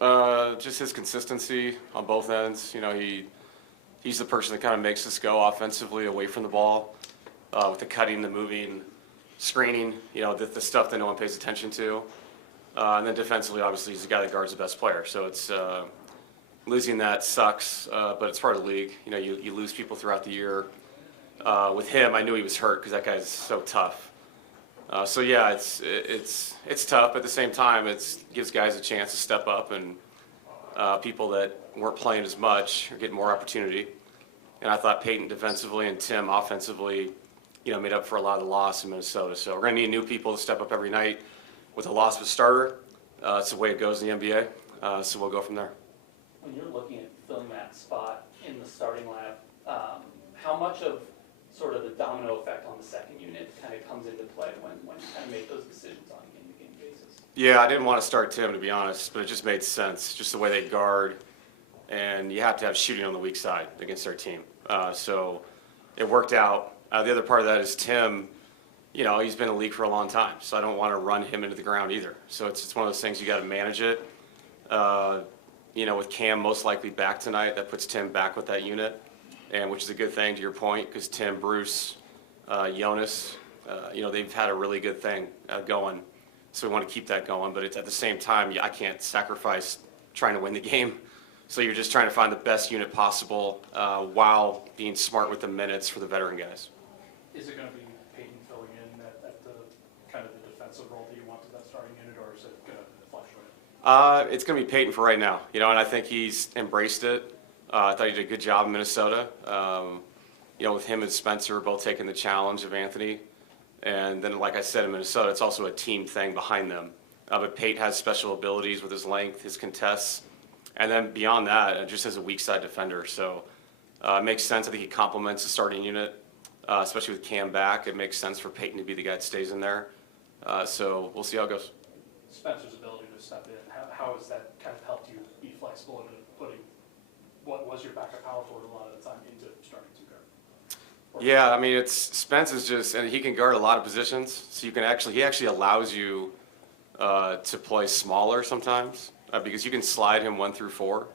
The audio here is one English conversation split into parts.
Just his consistency on both ends. You know, he's the person that kind of makes us go offensively away from the ball with the cutting, the moving, screening. You know, the stuff that no one pays attention to. And then defensively, obviously, he's the guy that guards the best player. So it's losing that sucks, but it's part of the league. You know, you lose people throughout the year. With him, I knew he was hurt because that guy's so tough. So yeah, it's tough, but at the same time, it gives guys a chance to step up, and people that weren't playing as much are getting more opportunity. And I thought Peyton defensively and Tim offensively, you know, made up for a lot of the loss in Minnesota. So we're going to need new people to step up every night. With a loss of a starter, it's the way it goes in the NBA. So we'll go from there. When you're looking at filling that spot in the starting lineup, how much of sort of the domino effect on the second unit kind of comes into play when you kind of make those decisions on a game-to-game basis? Yeah, I didn't want to start Tim, to be honest, but it just made sense, just the way they guard, and you have to have shooting on the weak side against their team. So it worked out. The other part of that is Tim, you know, he's been in the league for a long time, so I don't want to run him into the ground either. So it's one of those things you got to manage it. You know, with Cam most likely back tonight, that puts Tim back with that unit, and which is a good thing to your point, because Tim, Bruce, Jonas, you know, they've had a really good thing going. So we want to keep that going, but it's at the same time, I can't sacrifice trying to win the game. So you're just trying to find the best unit possible while being smart with the minutes for the veteran guys. Is it going to be Peyton filling in at the kind of the defensive role that you want to that starting unit, or is it going to fluctuate? It's going to be Peyton for right now, you know, and I think he's embraced it. I thought he did a good job in Minnesota. You know, with him and Spencer both taking the challenge of Anthony. And then, like I said, in Minnesota, it's also a team thing behind them. But Peyton has special abilities with his length, his contests. And then beyond that, just as a weak side defender. So it makes sense. I think he complements the starting unit, especially with Cam back. It makes sense for Peyton to be the guy that stays in there. So we'll see how it goes. Spencer's ability to step in, how has that kind of helped you be flexible into putting what was your backup power forward a lot of the time into starting to guard? Yeah, I mean, Spence is just, and he can guard a lot of positions. So you can he actually allows you to play smaller sometimes because you can slide him 1 through 4.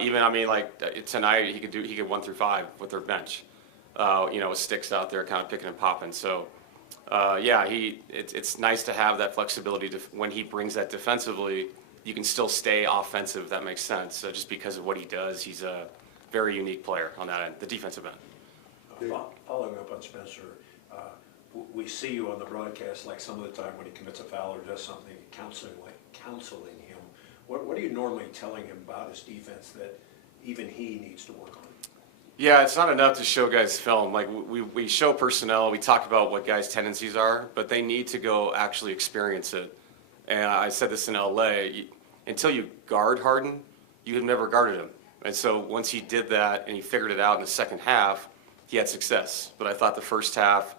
Even, I mean, like tonight he could 1 through 5 with their bench. You know, with sticks out there kind of picking and popping. So yeah, it's nice to have that flexibility when he brings that defensively. You can still stay offensive, if that makes sense, just because of what he does. He's a very unique player on that end, the defensive end. Following up on Spencer, we see you on the broadcast like some of the time when he commits a foul or does something, counseling him. What are you normally telling him about his defense that even he needs to work on? Yeah, it's not enough to show guys film. Like we show personnel, we talk about what guys' tendencies are, but they need to go actually experience it. And I said this in LA, until you guard Harden, you have never guarded him. And so once he did that and he figured it out in the second half, he had success. But I thought the first half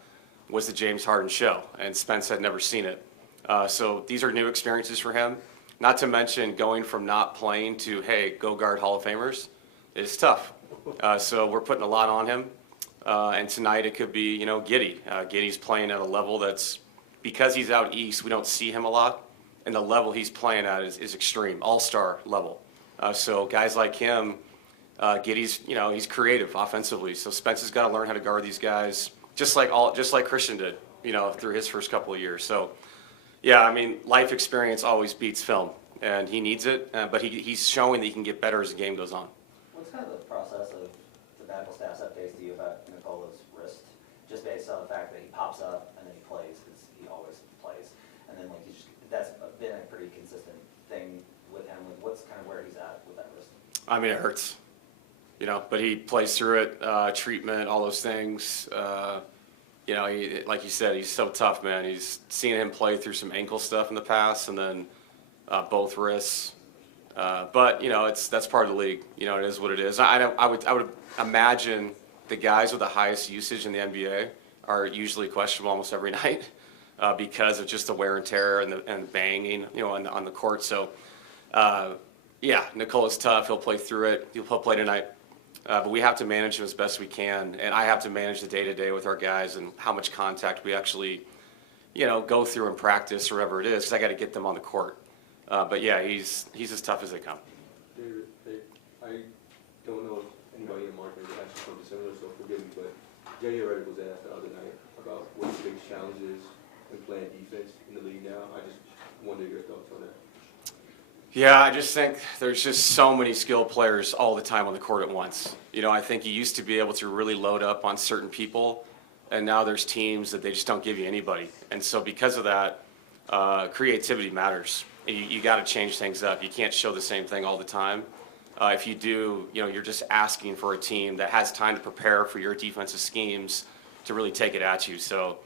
was the James Harden show, and Spence had never seen it. So these are new experiences for him. Not to mention going from not playing to, hey, go guard Hall of Famers. It's tough. So we're putting a lot on him. And tonight it could be, you know, Giddey. Giddey's playing at a level that's, because he's out east, we don't see him a lot. And the level he's playing at is extreme, all-star level. So guys like him, Giddey's, you know, he's creative offensively. So Spence has got to learn how to guard these guys, just like Christian did, you know, through his first couple of years. So, yeah, I mean, life experience always beats film, and he needs it. But he's showing that he can get better as the game goes on. What's kind of the process of the medical staff's updates to you about Nicola's wrist, just based on the fact that he pops up and then he plays, because he always plays, and then like that's been a pretty consistent thing with him. Like, what's kind of where he's at with that wrist? I mean, it hurts, you know, but he plays through it, treatment, all those things. You know, like you said, he's so tough, man. He's seen him play through some ankle stuff in the past, and then both wrists. But you know, that's part of the league. You know, it is what it is. I would imagine the guys with the highest usage in the NBA are usually questionable almost every night because of just the wear and tear and banging, you know, on the court. So, yeah, Nicola's tough. He'll play through it. He'll play tonight. But we have to manage him as best we can, and I have to manage the day-to-day with our guys and how much contact we actually, you know, go through in practice or whatever it is, because I got to get them on the court. But yeah, he's as tough as they come. I don't know if anybody in market has asked something similar, so forgive me, but Jay Reddick was asked the other night about what the biggest challenge is in playing defense in the league now. I just wonder your thoughts on that. Yeah, I just think there's just so many skilled players all the time on the court at once. You know, I think you used to be able to really load up on certain people, and now there's teams that they just don't give you anybody. And so because of that, creativity matters. You got to change things up. You can't show the same thing all the time. If you do, you know, you're just asking for a team that has time to prepare for your defensive schemes to really take it at you. So,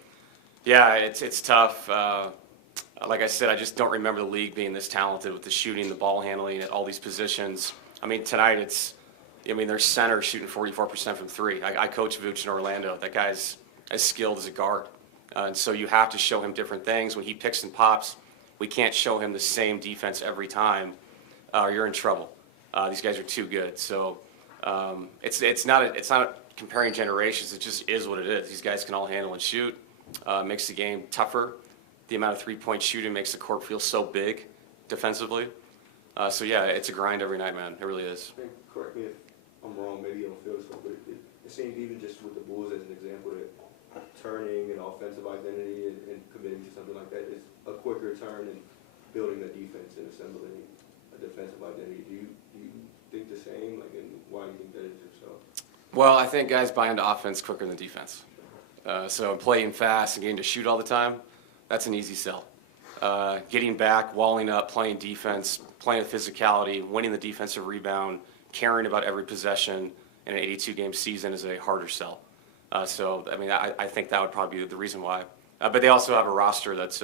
yeah, it's tough. Like I said, I just don't remember the league being this talented with the shooting, the ball handling at all these positions. I mean, tonight their center shooting 44% from three. I coach Vooch in Orlando. That guy's as skilled as a guard. And so you have to show him different things. When he picks and pops, we can't show him the same defense every time, or you're in trouble. These guys are too good. So it's not comparing generations. It just is what it is. These guys can all handle and shoot. Makes the game tougher. The amount of three-point shooting makes the court feel so big defensively. So yeah, it's a grind every night, man. It really is. And correct me if I'm wrong, maybe you don't feel this way, but it seems even just with the Bulls as an example that turning an offensive identity and committing to something like that is a quicker turn than building a defense and assembling a defensive identity. Do you think the same? Like, and why do you think that is if so? Well, I think guys buy into offense quicker than defense. So playing fast and getting to shoot all the time, that's an easy sell. Getting back, walling up, playing defense, playing with physicality, winning the defensive rebound, caring about every possession in an 82-game season is a harder sell. So, I mean, I think that would probably be the reason why. But they also have a roster that's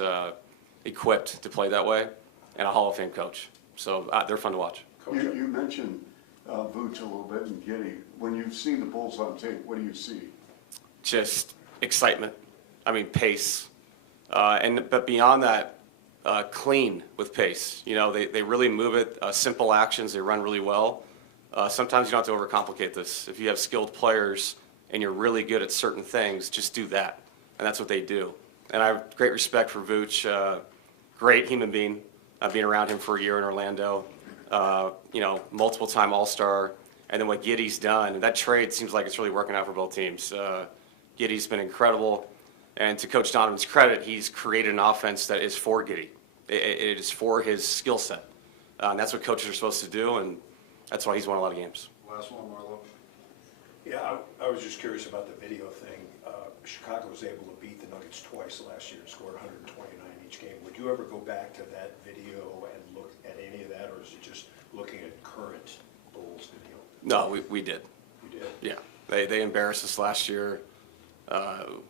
equipped to play that way and a Hall of Fame coach. So they're fun to watch. You mentioned Vooch a little bit and Giddey. When you've seen the Bulls on tape, what do you see? Just excitement. I mean, pace. But beyond that, clean with pace. You know, they really move it. Simple actions. They run really well. Sometimes you don't have to overcomplicate this. If you have skilled players and you're really good at certain things, just do that. And that's what they do. And I have great respect for Vooch. Great human being. I've been around him for a year in Orlando. You know, multiple-time All-Star. And then what Giddey's done, that trade seems like it's really working out for both teams. Giddey's been incredible. And to Coach Donovan's credit, he's created an offense that is for Giddey. It is for his skill set. And that's what coaches are supposed to do, and that's why he's won a lot of games. Last one, Marlo. Yeah, I was just curious about the video thing. Chicago was able to beat the Nuggets twice last year and scored 129 each game. Would you ever go back to that video and look at any of that, or is it just looking at current Bulls video? No, we did. You did? Yeah. They embarrassed us last year.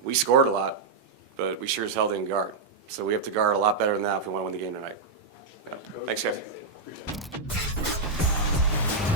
We scored a lot, but we sure as hell didn't guard. So we have to guard a lot better than that if we want to win the game tonight. Yeah. Thanks, guys. Appreciate it.